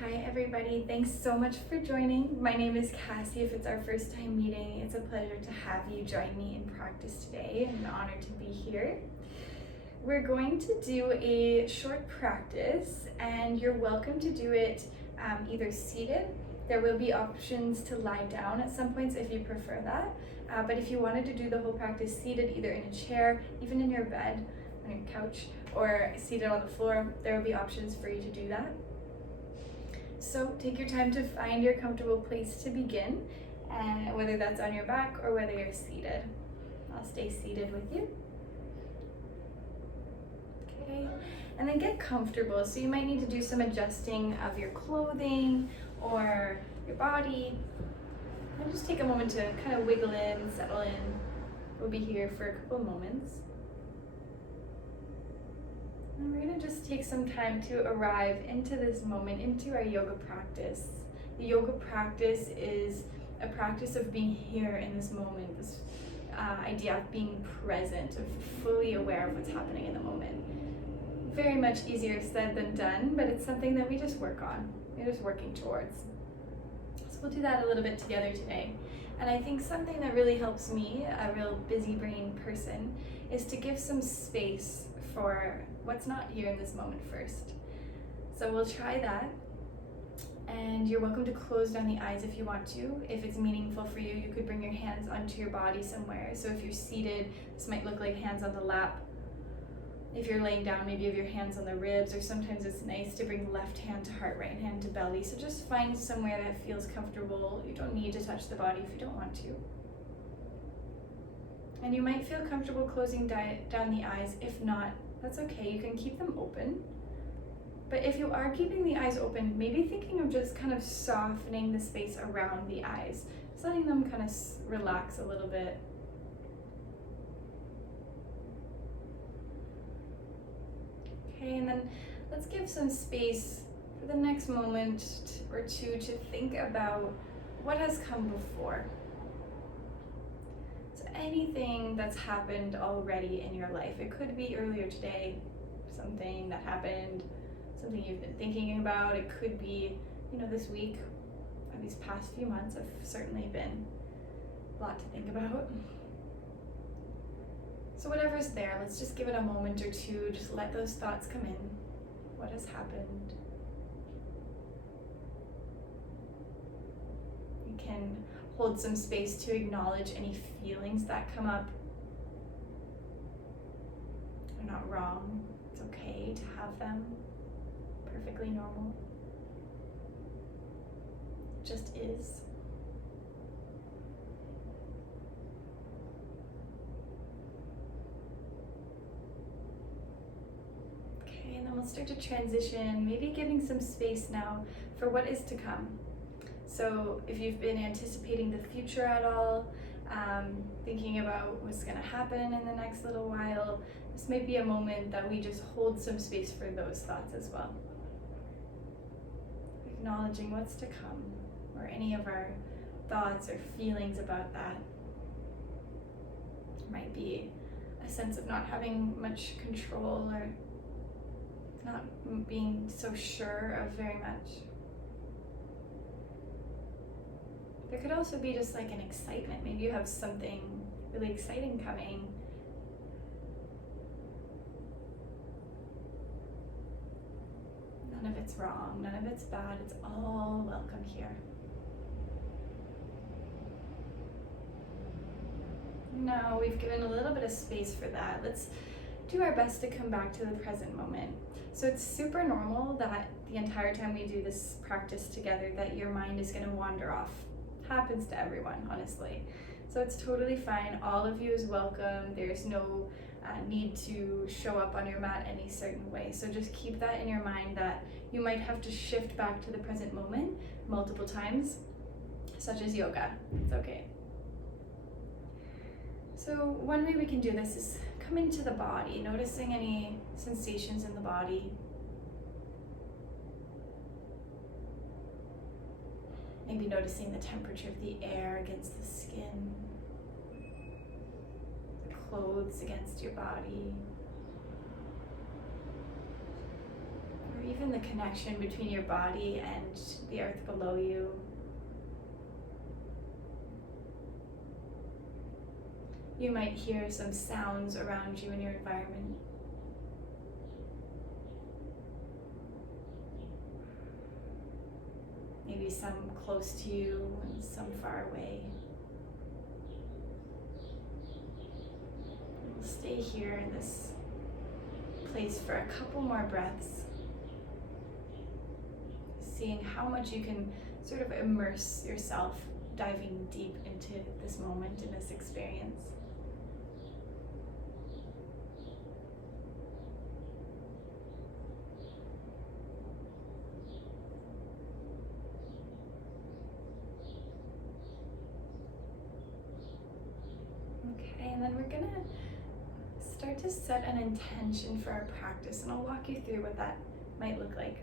Hi everybody, thanks so much for joining. My name is Cassie. If it's our first time meeting, it's a pleasure to have you join me in practice today. I'm honored to be here. We're going to do a short practice and you're welcome to do it either seated. There will be options to lie down at some points if you prefer that. But if you wanted to do the whole practice seated, either in a chair, even in your bed, on your couch, or seated on the floor, there will be options for you to do that. So take your time to find your comfortable place to begin, whether that's on your back or whether you're seated. I'll stay seated with you. Okay, and then get comfortable. So you might need to do some adjusting of your clothing or your body. And just take a moment to kind of wiggle in, settle in. We'll be here for a couple moments. And we're going to just take some time to arrive into this moment, into our yoga practice. The yoga practice is a practice of being here in this moment, this idea of being present, of fully aware of what's happening in the moment. Very much easier said than done, but it's something that we just work on. We're just working towards. So we'll do that a little bit together today. And I think something that really helps me, a real busy brain person, is to give some space for what's not here in this moment first. So we'll try that, and you're welcome to close down the eyes if you want to. If it's meaningful for you, you could bring your hands onto your body somewhere. So if you're seated, this might look like hands on the lap. If you're laying down, maybe you have your hands on the ribs, or sometimes it's nice to bring left hand to heart, right hand to belly. So just find somewhere that feels comfortable. You don't need to touch the body if you don't want to. And you might feel comfortable closing down the eyes. If not, that's okay, you can keep them open. But if you are keeping the eyes open, maybe thinking of just kind of softening the space around the eyes, just letting them kind of relax a little bit. Okay, and then let's give some space for the next moment or two to think about what has come before. Anything that's happened already in your life. It could be earlier today, something that happened, something you've been thinking about. It could be, this week, or these past few months have certainly been a lot to think about. So whatever's there, let's just give it a moment or two, just let those thoughts come in. What has happened? You can hold some space to acknowledge any feelings that come up. They're not wrong. It's okay to have them. Perfectly normal. It just is. Okay, and then we'll start to transition, maybe giving some space now for what is to come. So if you've been anticipating the future at all, thinking about what's going to happen in the next little while, this may be a moment that we just hold some space for those thoughts as well. Acknowledging what's to come, or any of our thoughts or feelings about that. It might be a sense of not having much control, or not being so sure of very much. There could also be just like an excitement. Maybe you have something really exciting coming. None of it's wrong, none of it's bad, it's all welcome here. Now we've given a little bit of space for that. Let's do our best to come back to the present moment. So it's super normal that the entire time we do this practice together that your mind is going to wander off. Happens to everyone, honestly. So it's totally fine. All of you is welcome. There's no need to show up on your mat any certain way. So just keep that in your mind that you might have to shift back to the present moment multiple times, such as yoga. It's okay. So one way we can do this is come into the body, noticing any sensations in the body. Maybe noticing the temperature of the air against the skin, the clothes against your body, or even the connection between your body and the earth below you. You might hear some sounds around you in your environment. Maybe some close to you and some far away. We'll stay here in this place for a couple more breaths, seeing how much you can sort of immerse yourself, diving deep into this moment, in this experience. Okay, and then we're gonna start to set an intention for our practice, and I'll walk you through what that might look like.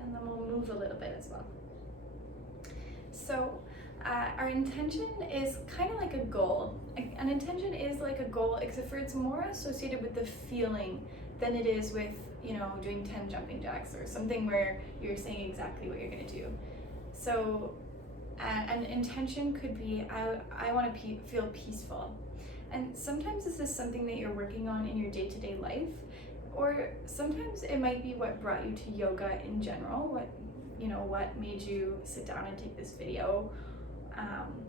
And then we'll move a little bit as well. So our intention is kind of like a goal. An intention is like a goal, except for it's more associated with the feeling than it is with, doing 10 jumping jacks or something where you're saying exactly what you're gonna do. So an intention could be, I want to feel peaceful. And sometimes this is something that you're working on in your day-to-day life, or sometimes it might be what brought you to yoga in general, what made you sit down and take this video,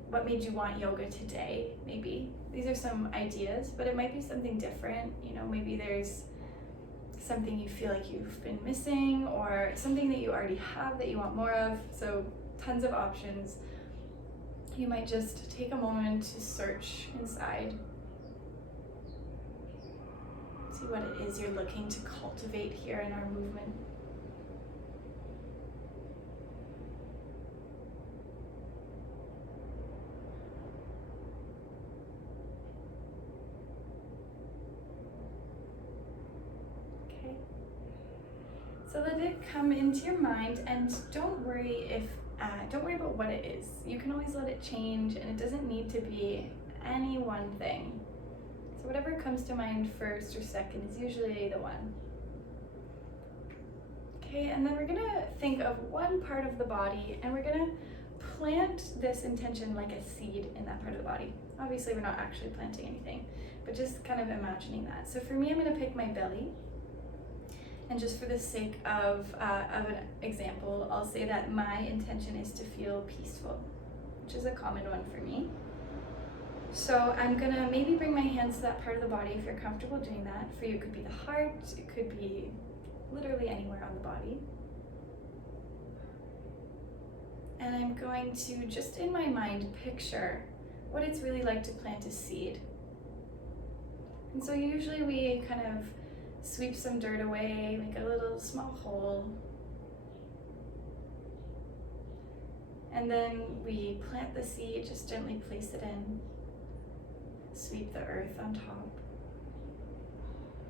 what made you want yoga today, maybe. These are some ideas, but it might be something different. Maybe there's something you feel like you've been missing, or something that you already have that you want more of. So tons of options. You might just take a moment to search inside. See what it is you're looking to cultivate here in our movement. Okay. So let it come into your mind, and don't worry about what it is. You can always let it change, and it doesn't need to be any one thing. So whatever comes to mind first or second is usually the one. Okay, and then we're gonna think of one part of the body, and we're gonna plant this intention like a seed in that part of the body. Obviously, we're not actually planting anything, but just kind of imagining that. So for me, I'm gonna pick my belly. And just for the sake of an example, I'll say that my intention is to feel peaceful, which is a common one for me. So I'm gonna maybe bring my hands to that part of the body if you're comfortable doing that. For you, it could be the heart, it could be literally anywhere on the body. And I'm going to, just in my mind, picture what it's really like to plant a seed. And so usually we kind of sweep some dirt away, make a little small hole. And then we plant the seed, just gently place it in. Sweep the earth on top.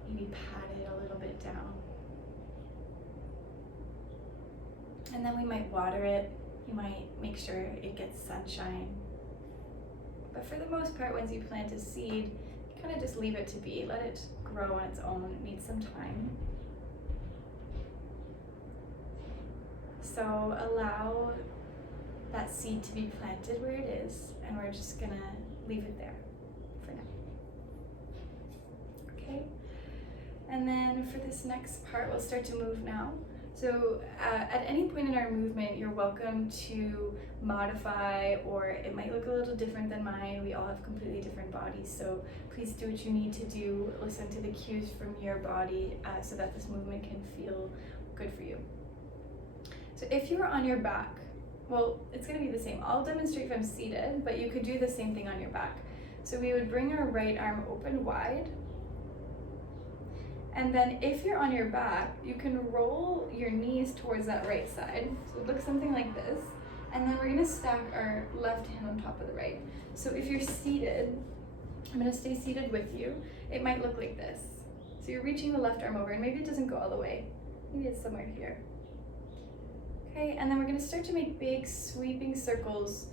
Maybe pat it a little bit down. And then we might water it. You might make sure it gets sunshine. But for the most part, once you plant a seed, you kind of just leave it to be. Let it grow on its own. It needs some time. So allow that seed to be planted where it is, and we're just gonna leave it there for now. Okay? And then for this next part, we'll start to move now. So at any point in our movement, you're welcome to modify, or it might look a little different than mine. We all have completely different bodies, so please do what you need to do. Listen to the cues from your body so that this movement can feel good for you. So if you're on your back, well, it's gonna be the same. I'll demonstrate if I'm seated, but you could do the same thing on your back. So we would bring our right arm open wide. And then if you're on your back, you can roll your knees towards that right side. So it looks something like this. And then we're gonna stack our left hand on top of the right. So if you're seated, I'm gonna stay seated with you. It might look like this. So you're reaching the left arm over, and maybe it doesn't go all the way. Maybe it's somewhere here. Okay, and then we're gonna start to make big sweeping circles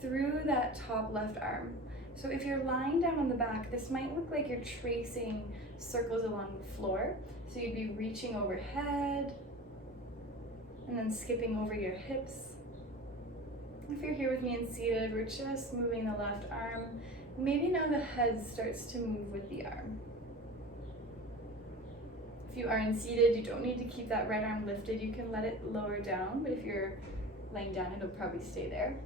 through that top left arm. So if you're lying down on the back, this might look like you're tracing circles along the floor. So you'd be reaching overhead, and then skipping over your hips. If you're here with me and seated, we're just moving the left arm. Maybe now the head starts to move with the arm. If you aren't seated, you don't need to keep that right arm lifted. You can let it lower down, but if you're laying down, it'll probably stay there.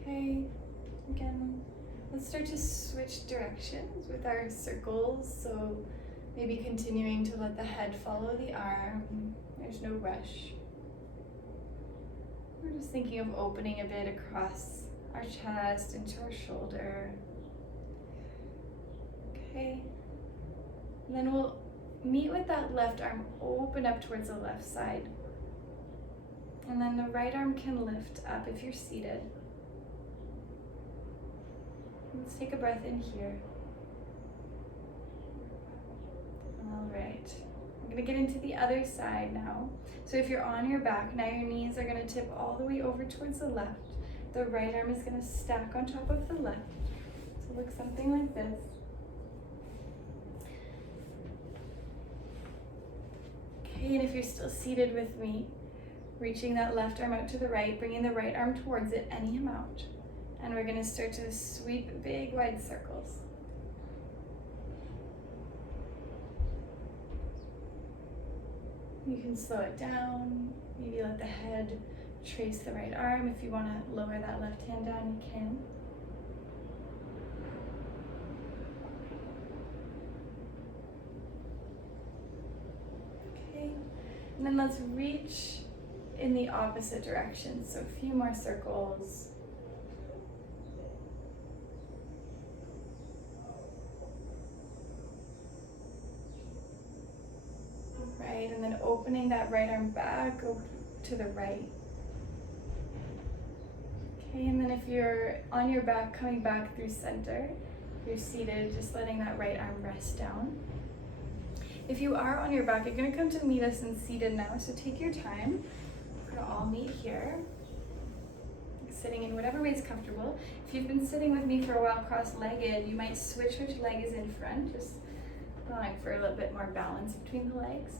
Okay, again, let's start to switch directions with our circles. So maybe continuing to let the head follow the arm. There's no rush. We're just thinking of opening a bit across our chest into our shoulder. Okay. And then we'll meet with that left arm, open up towards the left side. And then the right arm can lift up if you're seated. Let's take a breath in here. All right. I'm gonna get into the other side now. So if you're on your back, now your knees are gonna tip all the way over towards the left. The right arm is gonna stack on top of the left. So look something like this. Okay, and if you're still seated with me, reaching that left arm out to the right, bringing the right arm towards it any amount. And we're gonna start to sweep big wide circles. You can slow it down, maybe let the head trace the right arm. If you want to lower that left hand down, you can. Okay, and then let's reach in the opposite direction. So a few more circles. Right, and then opening that right arm back over to the right. Okay, and then if you're on your back, coming back through center, you're seated, just letting that right arm rest down. If you are on your back, you're gonna come to meet us in seated now, so take your time. We're gonna all meet here, sitting in whatever way is comfortable. If you've been sitting with me for a while cross-legged, you might switch which leg is in front, just allowing for a little bit more balance between the legs.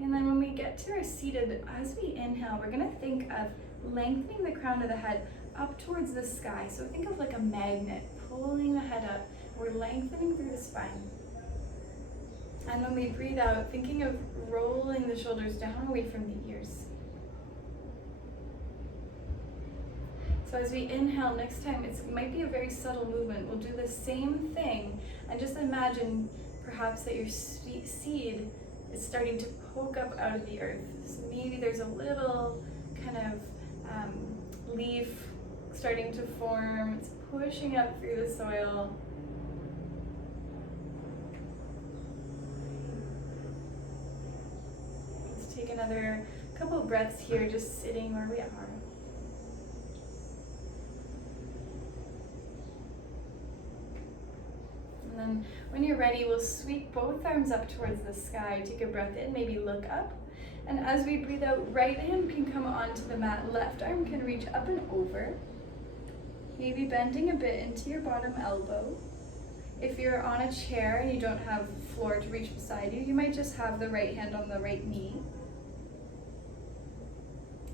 And then when we get to our seated, as we inhale, we're gonna think of lengthening the crown of the head up towards the sky. So think of like a magnet pulling the head up. We're lengthening through the spine. And when we breathe out, thinking of rolling the shoulders down away from the ears. So as we inhale, next time, it might be a very subtle movement. We'll do the same thing and just imagine perhaps that your seed is starting to poke up out of the earth. So maybe there's a little kind of leaf starting to form. It's pushing up through the soil. Let's take another couple breaths here, just sitting where we are. And then when you're ready, we'll sweep both arms up towards the sky. Take a breath in, maybe look up. And as we breathe out, right hand can come onto the mat, left arm can reach up and over. Maybe bending a bit into your bottom elbow. If you're on a chair and you don't have floor to reach beside you, you might just have the right hand on the right knee.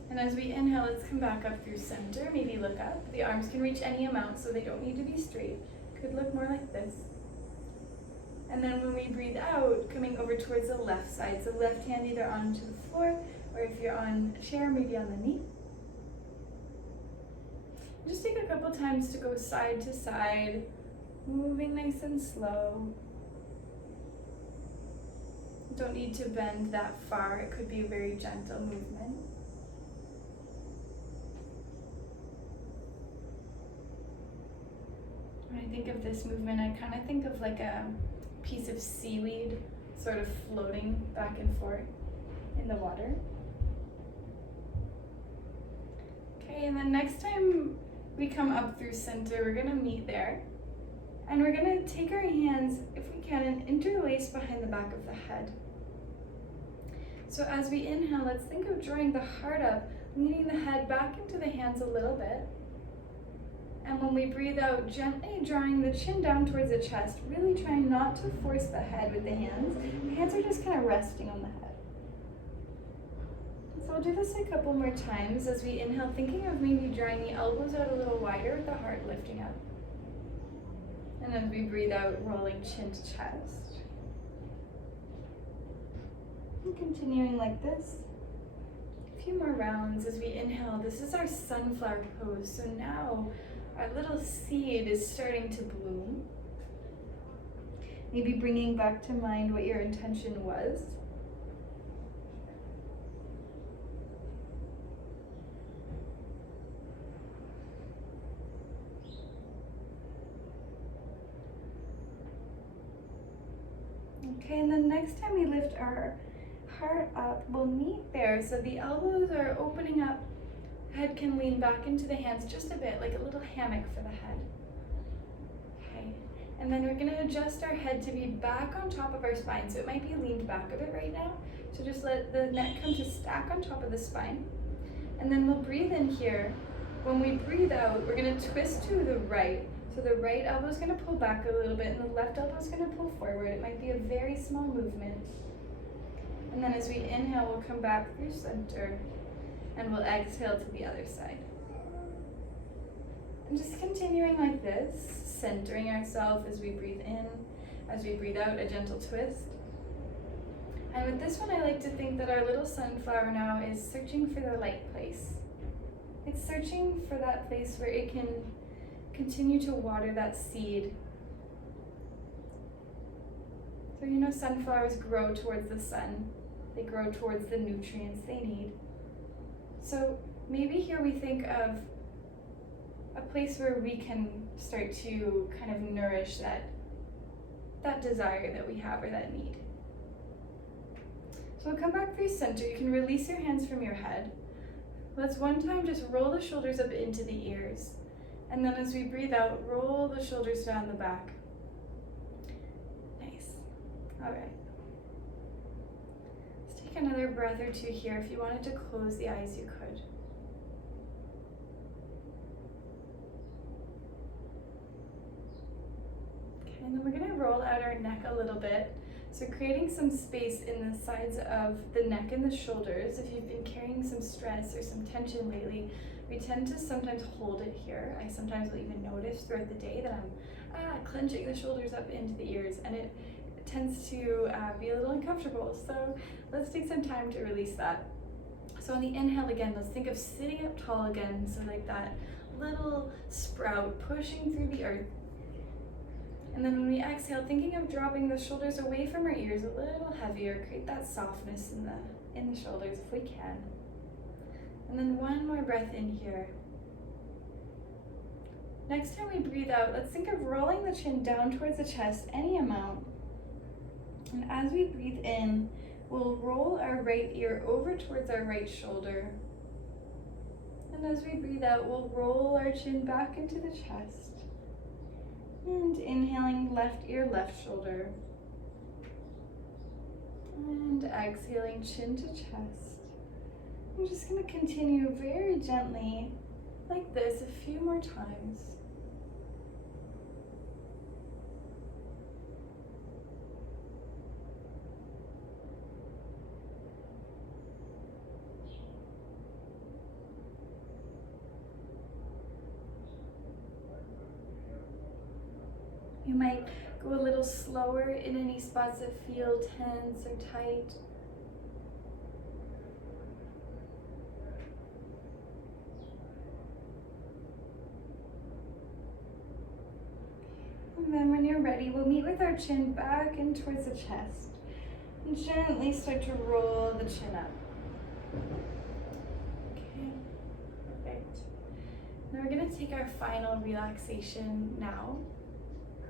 And as we inhale, let's come back up through center, maybe look up. The arms can reach any amount, so they don't need to be straight. Could look more like this. And then when we breathe out, coming over towards the left side. So left hand either onto the floor, or if you're on a chair, maybe on the knee. Just take a couple times to go side to side, moving nice and slow. Don't need to bend that far. It could be a very gentle movement. When I think of this movement, I kind of think of like a piece of seaweed sort of floating back and forth in the water. Okay, and then next time we come up through center, we're gonna meet there. And we're gonna take our hands, if we can, and interlace behind the back of the head. So as we inhale, let's think of drawing the heart up, leaning the head back into the hands a little bit. And when we breathe out, gently drawing the chin down towards the chest, really trying not to force the head with the hands. The hands are just kind of resting on the head. So we'll do this a couple more times as we inhale, thinking of maybe drawing the elbows out a little wider with the heart lifting up. And as we breathe out, rolling chin to chest. And continuing like this. A few more rounds as we inhale. This is our sunflower pose. So now our little seed is starting to bloom. Maybe bringing back to mind what your intention was. Okay, and then next time we lift our heart up, we'll meet there. So the elbows are opening up. Head can lean back into the hands just a bit, like a little hammock for the head. Okay, and then we're gonna adjust our head to be back on top of our spine. So it might be leaned back a bit right now. So just let the neck come to stack on top of the spine. And then we'll breathe in here. When we breathe out, we're gonna twist to the right. So the right elbow is gonna pull back a little bit and the left elbow is gonna pull forward. It might be a very small movement. And then as we inhale, we'll come back through center. And we'll exhale to the other side. And just continuing like this, centering ourselves as we breathe in, as we breathe out, a gentle twist. And with this one, I like to think that our little sunflower now is searching for the light place. It's searching for that place where it can continue to water that seed. So you know sunflowers grow towards the sun. They grow towards the nutrients they need. So maybe here we think of a place where we can start to kind of nourish that desire that we have or that need. So we'll come back through center. You can release your hands from your head. Let's one time just roll the shoulders up into the ears. And then as we breathe out, roll the shoulders down the back. Nice. All right. Another breath or two here. If you wanted to close the eyes, you could. Okay, and then we're going to roll out our neck a little bit. So creating some space in the sides of the neck and the shoulders. If you've been carrying some stress or some tension lately, we tend to sometimes hold it here. I sometimes will even notice throughout the day that I'm clenching the shoulders up into the ears, and it tends to be a little uncomfortable. So let's take some time to release that. So on the inhale again, let's think of sitting up tall again. So like that little sprout pushing through the earth. And then when we exhale, thinking of dropping the shoulders away from our ears a little heavier, create that softness in the shoulders if we can. And then one more breath in here. Next time we breathe out, let's think of rolling the chin down towards the chest, any amount. And as we breathe in, we'll roll our right ear over towards our right shoulder. And as we breathe out, we'll roll our chin back into the chest. And inhaling, left ear, left shoulder. And exhaling, chin to chest. I'm just going to continue very gently like this a few more times. You might go a little slower in any spots that feel tense or tight. And then when you're ready, we'll meet with our chin back in towards the chest. And gently start to roll the chin up. Okay, perfect. Now we're going to take our final relaxation now.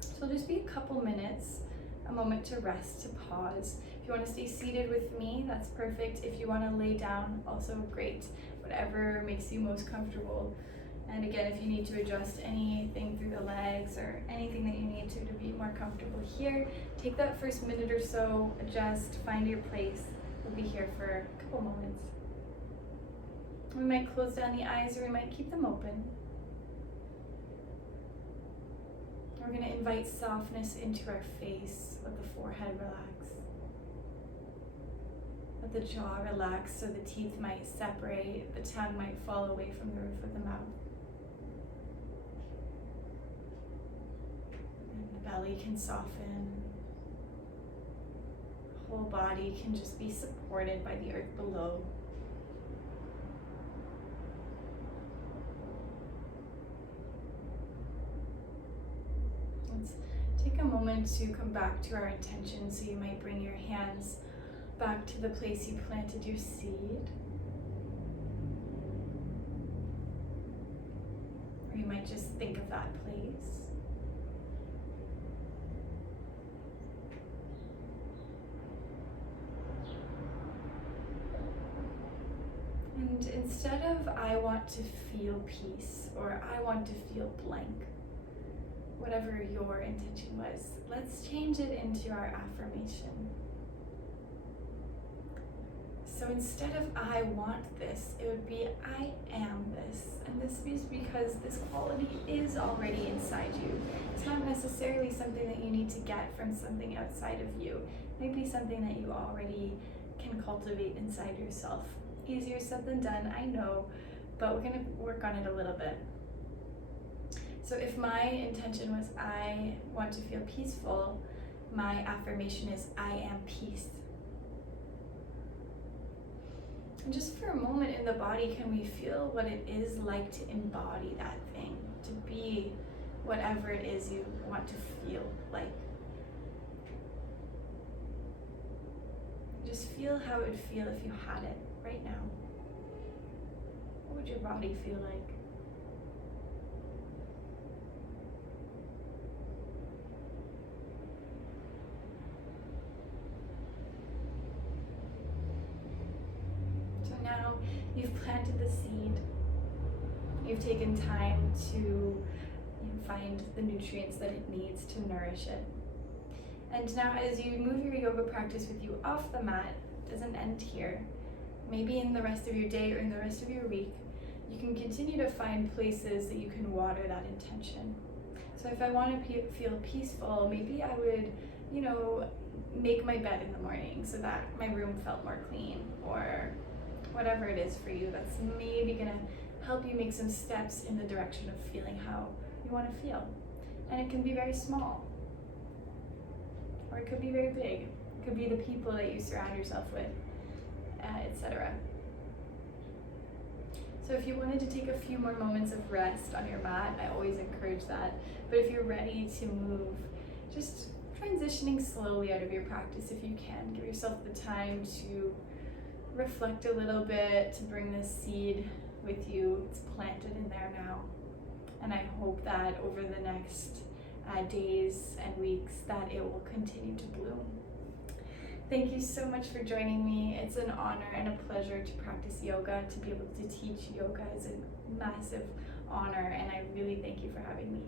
So it'll just be a couple minutes, a moment to rest, to pause. If you want to stay seated with me, that's perfect. If you want to lay down, also great. Whatever makes you most comfortable. And again, if you need to adjust anything through the legs or anything that you need to be more comfortable here, take that first minute or so, adjust, find your place. We'll be here for a couple moments. We might close down the eyes or we might keep them open. We're going to invite softness into our face. Let the forehead relax. Let the jaw relax so the teeth might separate, the tongue might fall away from the roof of the mouth. And the belly can soften. The whole body can just be supported by the earth below. Let's take a moment to come back to our intention. So you might bring your hands back to the place you planted your seed. Or you might just think of that place. And instead of I want to feel peace or I want to feel blank, whatever your intention was, let's change it into our affirmation. So instead of I want this, it would be I am this. And this is because this quality is already inside you. It's not necessarily something that you need to get from something outside of you. It might be something that you already can cultivate inside yourself. Easier said than done, I know, but we're going to work on it a little bit. So if my intention was I want to feel peaceful, my affirmation is I am peace. And just for a moment in the body, can we feel what it is like to embody that thing, to be whatever it is you want to feel like? Just feel how it would feel if you had it right now. What would your body feel like? Now you've planted the seed. You've taken time to find the nutrients that it needs to nourish it. And now as you move your yoga practice with you off the mat, it doesn't end here. Maybe in the rest of your day or in the rest of your week, you can continue to find places that you can water that intention. So if I want to feel peaceful, maybe I would, make my bed in the morning so that my room felt more clean, or whatever it is for you that's maybe going to help you make some steps in the direction of feeling how you want to feel. And it can be very small, or it could be very big. It could be the people that you surround yourself with, etc. So if you wanted to take a few more moments of rest on your mat, I always encourage that. But if you're ready to move, just transitioning slowly out of your practice if you can. Give yourself the time to reflect a little bit, to bring this seed with you. It's planted in there now. And I hope that over the next days and weeks that it will continue to bloom. Thank you so much for joining me. It's an honor and a pleasure to practice yoga. To be able to teach yoga is a massive honor, and I really thank you for having me.